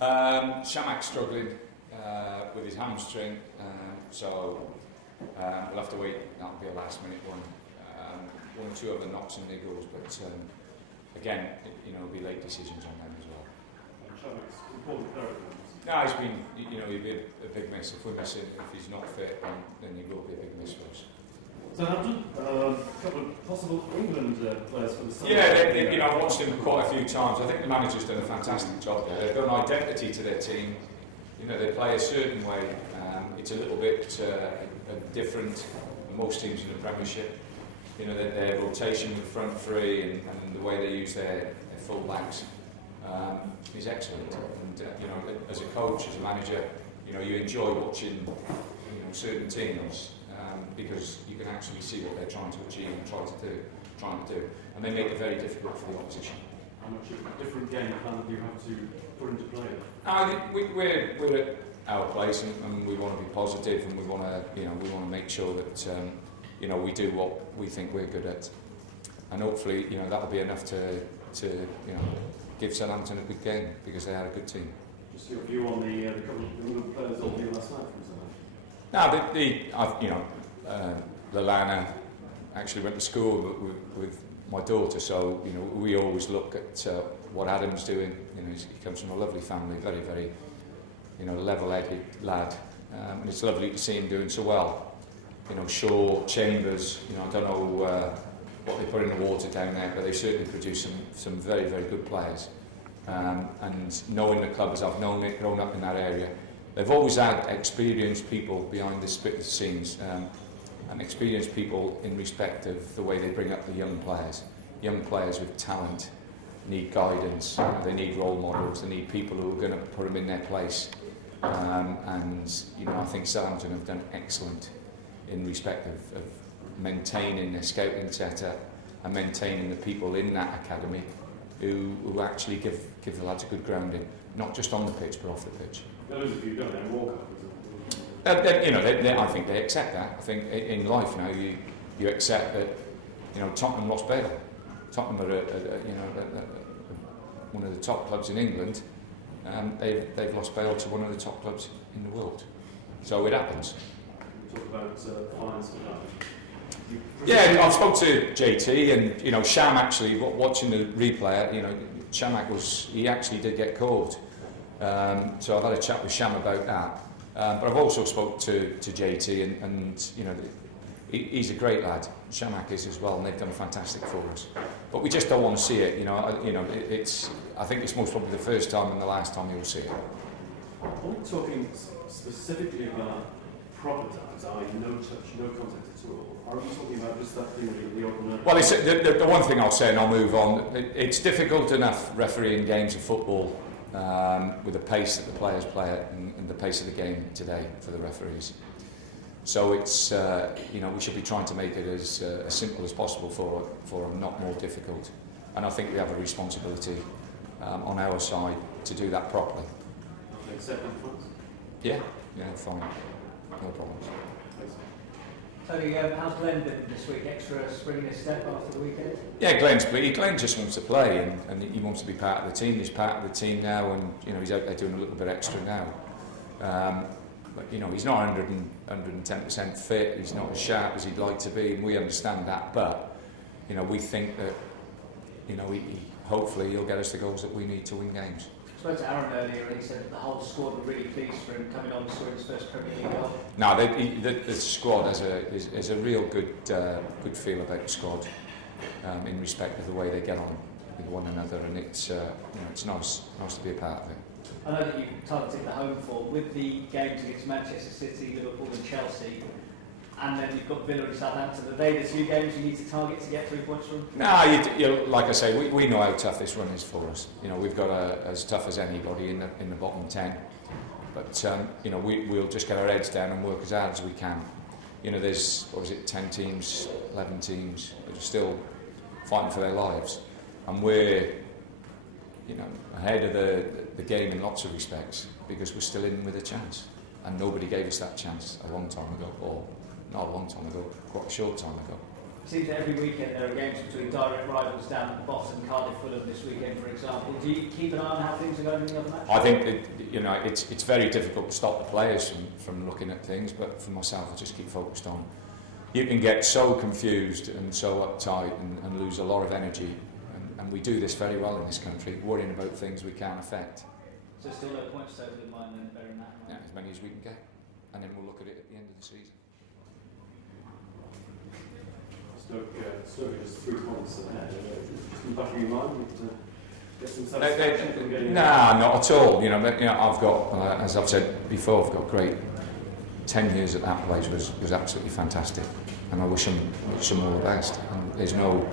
Shamak's struggling with his hamstring, so we'll have to wait. That'll be a last minute one. One or two other knocks and niggles, but again, it'll be late decisions on them as well. Shamak's important therapy. No, he's been, he'll be a big miss. If we miss him, if he's not fit, then he will be a big miss for us. Southampton, a couple of possible England players for the summer. Yeah, I've watched him quite a few times. I think the manager's done a fantastic job there. They've got an identity to their team. They play a certain way. It's a little bit different than most teams in the Premiership. Their rotation with the front three and the way they use their full backs is excellent. And as a coach, as a manager, you enjoy watching certain teams because you can actually see what they're trying to achieve and trying to do, and they make it very difficult for the opposition. How much of a different game plan do you have to put into play? We're at our place, and we want to be positive, and we want to make sure that we do what we think we're good at, and hopefully that'll be enough to give Southampton a good game because they are a good team. Just your view on the couple of England players on the last night from Southampton? Lallana actually went to school with my daughter, so we always look at what Adam's doing. He comes from a lovely family, very, very level-headed lad, and it's lovely to see him doing so well. Shaw, Chambers, I don't know what they put in the water down there, but they certainly produce some very, very good players. And knowing the club as I've known it, grown up in that area, they've always had experienced people behind the scenes, and experienced people in respect of the way they bring up the young players. Young players with talent need guidance, they need role models, they need people who are going to put them in their place. And I think Southampton have done excellent in respect of maintaining their scouting setup and maintaining the people in that academy who actually give the lads a good grounding, not just on the pitch but off the pitch. Those of you who don't know, Walker. I think they accept that. I think in life now you accept that Tottenham lost Bale. Tottenham are one of the top clubs in England. They've lost Bale to one of the top clubs in the world. So it happens. Talk about fines for that. Yeah, I've spoke to JT and Sham actually watching the replay. Shamak he actually did get called. So I've had a chat with Sham about that. But I've also spoke to JT and he's a great lad. Shamak is as well, and they've done fantastic for us. But we just don't want to see it. I think it's most probably the first time and the last time you'll see it. Are we talking specifically about proper times, i.e. no touch, no contact at all? Or are we talking about just that thing with the open? Well, it's the one thing I'll say, and I'll move on. It's difficult enough refereeing games of football with the pace that the players play it and the pace of the game today for the referees. So it's we should be trying to make it as simple as possible for them, not more difficult. And I think we have a responsibility on our side to do that properly. Yeah, fine, no problems. Tony, how's Glenn been this week? Extra spring this step after the weekend? Yeah, Glenn just wants to play and he wants to be part of the team. He's part of the team now, and he's out there doing a little bit extra now. But he's not 110% fit. He's not as sharp as he'd like to be, and we understand that. But we think that hopefully he'll get us the goals that we need to win games. I spoke to Aaron earlier and he said that the whole squad were really pleased for him coming on to score his first Premier League goal. No, the squad has a real good feel about the squad in respect of the way they get on with one another, and it's nice to be a part of it. I know that you targeted the home form with the games against Manchester City, Liverpool and Chelsea, and then you've got Villa and Southampton. Are they the two games you need to target to get 3 points from? No, like I say, we know how tough this run is for us. We've got as tough as anybody in the bottom 10. But we'll just get our heads down and work as hard as we can. There's 10 teams, 11 teams that are still fighting for their lives, and we're ahead of the game in lots of respects because we're still in with a chance, and nobody gave us that chance a long time ago, or not a long time ago, quite a short time ago. seems that every weekend there are games between direct rivals down at the bottom, Cardiff, Fulham this weekend, for example. Do you keep an eye on how things are going in the other matches? I think that, it's very difficult to stop the players from looking at things, but for myself, I just keep focused on. You can get so confused and so uptight and lose a lot of energy, and we do this very well in this country, worrying about things we can't affect. So still no points total in mind then, bearing that in mind? Yeah, as many as we can get, and then we'll look at it at the end of the season. Stoke just 3 points ahead. Just in the back of your mind, get some satisfaction from getting. Nah, not at all. I've got, as I've said before, I've got great 10 years at that place was absolutely fantastic, and I wish them all the best. And there's no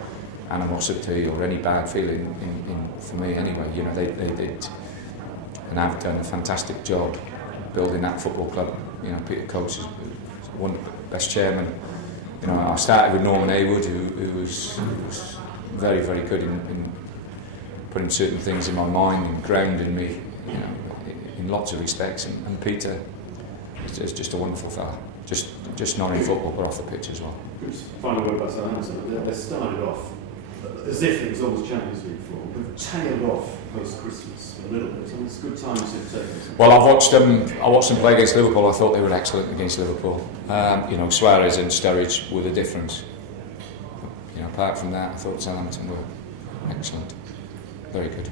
animosity or any bad feeling in for me anyway. They did and have done a fantastic job building that football club. Peter Coates is one of the best chairmen. I started with Norman Haywood, who was very, very good in putting certain things in my mind and grounding me, in lots of respects. And Peter is just a wonderful fella, just not in football but off the pitch as well. Just final word about Southampton. They started off as if it was almost Champions League form, but tailed off post-Christmas a little bit. So it's a good time to take it. Well, I watched them play against Liverpool. I thought they were excellent against Liverpool. Suarez and Sturridge were the difference. Apart from that, I thought Southampton were excellent, very good.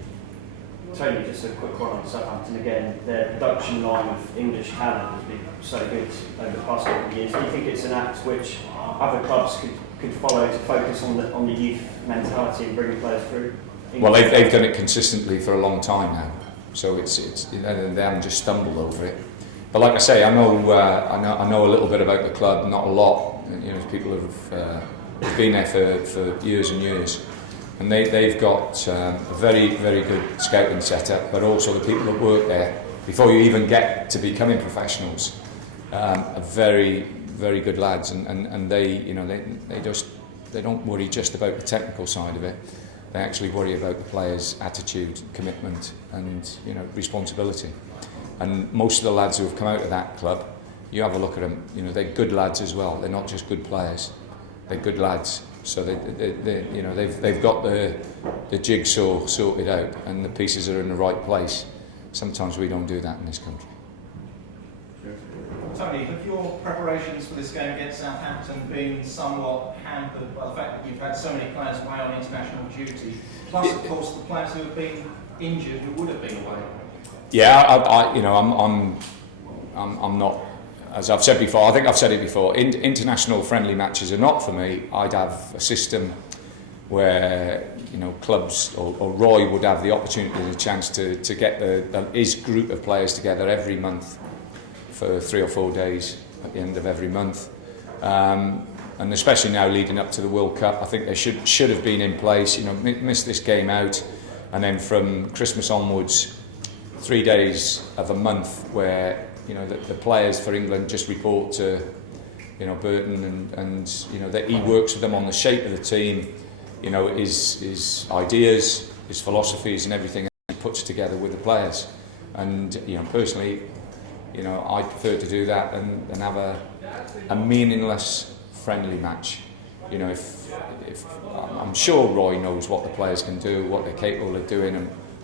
Tony, just a quick one on Southampton again. Their production line of English talent has been so good over the past couple of years. Do you think it's an act which other clubs could follow to focus on the youth mentality and bring players through? Well, they've done it consistently for a long time now, so it's they haven't just stumbled over it. But like I say, I know a little bit about the club, not a lot. People have been there for years and years. And they've got a very, very good scouting setup, but also the people that work there, before you even get to becoming professionals, are very, very good lads, and they don't worry just about the technical side of it. They actually worry about the players' attitude, commitment, and responsibility. And most of the lads who have come out of that club, you have a look at them. They're good lads as well. They're not just good players. They're good lads. So they've got the jigsaw sorted out, and the pieces are in the right place. Sometimes we don't do that in this country. Tony, have your preparations for this game against Southampton been somewhat hampered by the fact that you've had so many players away on international duty, plus of course the players who have been injured who would have been away? Yeah, I'm not. As I've said before, I think I've said it before, international friendly matches are not for me. I'd have a system where clubs or Roy would have the opportunity, the chance to get his group of players together every month for 3 or 4 days at the end of every month. And especially now leading up to the World Cup, I think they should have been in place. Miss this game out, and then from Christmas onwards, 3 days of a month where the players for England just report to Burton, and that he works with them on the shape of the team, his ideas, his philosophies, and everything he puts together with the players. And personally, I prefer to do that than have a meaningless friendly match. If I'm sure Roy knows what the players can do, what they're capable of doing,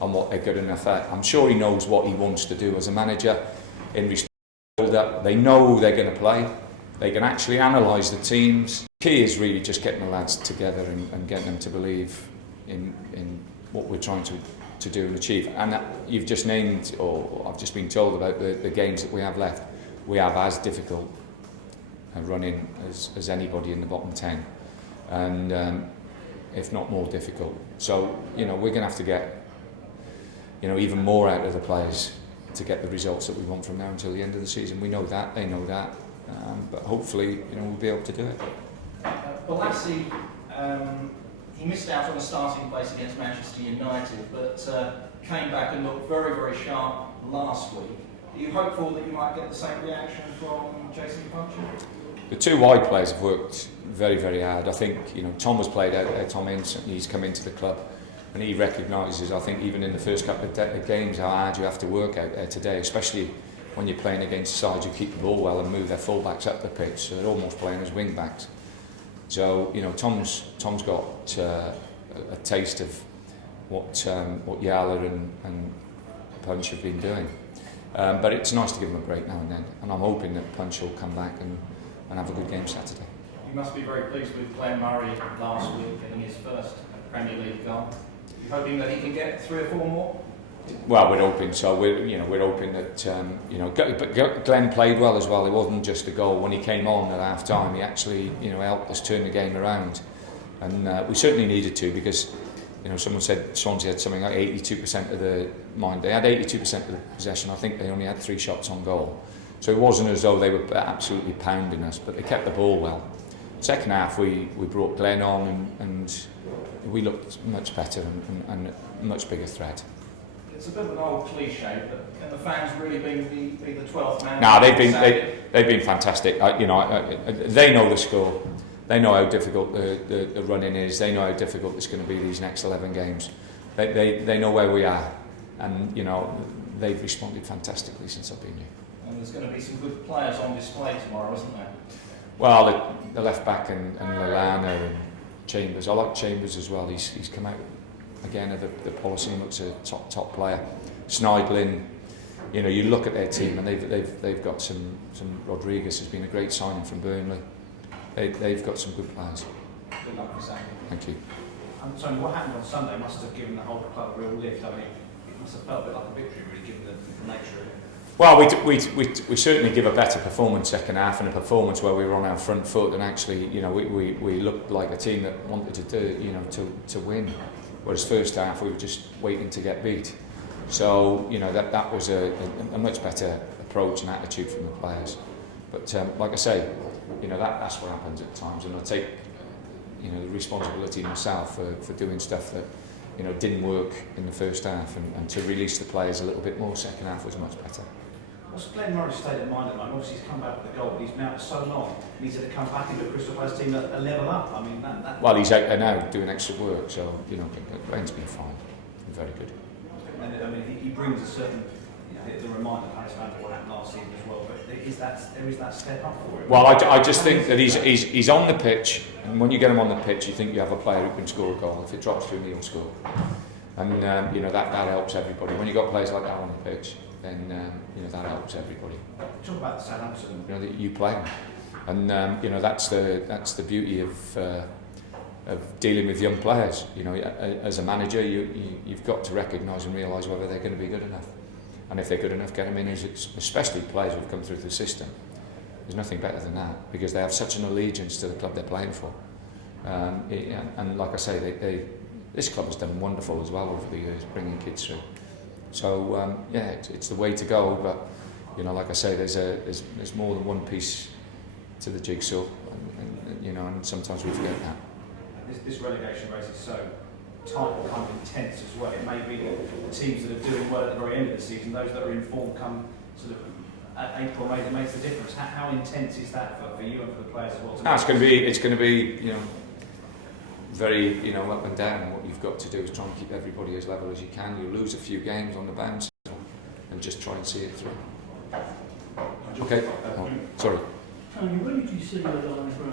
and what they're good enough at. I'm sure he knows what he wants to do as a manager. In respect that they know they're going to play, they can actually analyse the teams. The key is really just getting the lads together and getting them to believe in what we're trying to do and achieve. And you've just named, or I've just been told about the games that we have left. We have as difficult a run-in as anybody in the bottom 10, and if not more difficult. So we're going to have to get even more out of the players to get the results that we want from now until the end of the season. We know that, they know that, but hopefully we'll be able to do it. Balassi, he missed out on a starting place against Manchester United, but came back and looked very, very sharp last week. Are you hopeful that you might get the same reaction from Jason Puncher? The two wide players have worked very, very hard. I think Tom has played out there. Tom Ince, he's come into the club, and he recognises, I think, even in the first couple of games, how hard you have to work out there today, especially when you're playing against sides who keep the ball well and move their full-backs up the pitch, so they're almost playing as wing-backs. So you know, Tom's got a taste of what Yala and Punch have been doing. But it's nice to give him a break now and then, and I'm hoping that Punch will come back and have a good game Saturday. You must be very pleased with Glenn Murray last week getting his first Premier League goal. You hoping that he can get 3 or 4 more? Well, we're hoping so. We're hoping that but Glenn played well as well. It wasn't just a goal. When he came on at half time, he actually helped us turn the game around, and we certainly needed to, because someone said Swansea had something like 82% of the mind. They had 82% of the possession. I think they only had 3 shots on goal. So it wasn't as though they were absolutely pounding us, but they kept the ball well. Second half, we brought Glenn on and we looked much better and a much bigger threat. It's a bit of an old cliche, but can the fans really be the 12th man? No, they've been fantastic. They know the score. They know how difficult the running is. They know how difficult it's going to be these next 11 games. They know where we are, and they've responded fantastically since I've been here. And there's going to be some good players on display tomorrow, isn't there? Well, the left back and Lallana and Chambers. I like Chambers as well. He's come out again of the policy and looks a top player. Schneidlin. You look at their team and they've got some. Rodriguez has been a great signing from Burnley. They've got some good players. Good luck for Saturday. Thank you. Tony, what happened on Sunday must have given the whole club a real lift. I mean, it must have felt a bit like a victory, really, given the nature of it. Well, we certainly give a better performance second half, and a performance where we were on our front foot, and actually, we looked like a team that wanted to win. Whereas first half we were just waiting to get beat. So that was a much better approach and attitude from the players. But like I say, that's what happens at times, and I take the responsibility myself for doing stuff that didn't work in the first half, and to release the players a little bit more second half was much better. What's Glenn Murray's state of mind at the moment? Obviously he's come back with a goal, but he's been out for so long, and he's had to come back into a Crystal Palace team a level up. I mean, Well, he's out there now doing extra work, so Glenn's been fine, very good. And I mean, he brings a certain the reminder of Palace fans of what happened last season as well. But there is that step up for him. Well, I just think that he's on the pitch, and when you get him on the pitch, you think you have a player who can score a goal. If it drops through, he'll score, and that helps everybody. When you have got players like that on the pitch, then that helps everybody. Talk about the Southampton. That you play, and that's the beauty of dealing with young players. As a manager, you've got to recognise and realise whether they're going to be good enough, and if they're good enough, get them in. Especially players who've come through the system. There's nothing better than that, because they have such an allegiance to the club they're playing for. And like I say, this club has done wonderful as well over the years, bringing kids through. So it's the way to go. But like I say, there's more than one piece to the jigsaw, and sometimes we forget that. This relegation race is so tight and kind of intense as well. It may be the teams that are doing well at the very end of the season, those that are in form come sort of at April, May, that makes the difference. How intense is that for you and for the players as well? It's going to be very up and down. What you've got to do is try and keep everybody as level as you can. You lose a few games on the bounce and just try and see it through. Okay. Sorry. Tony, where did you see the line for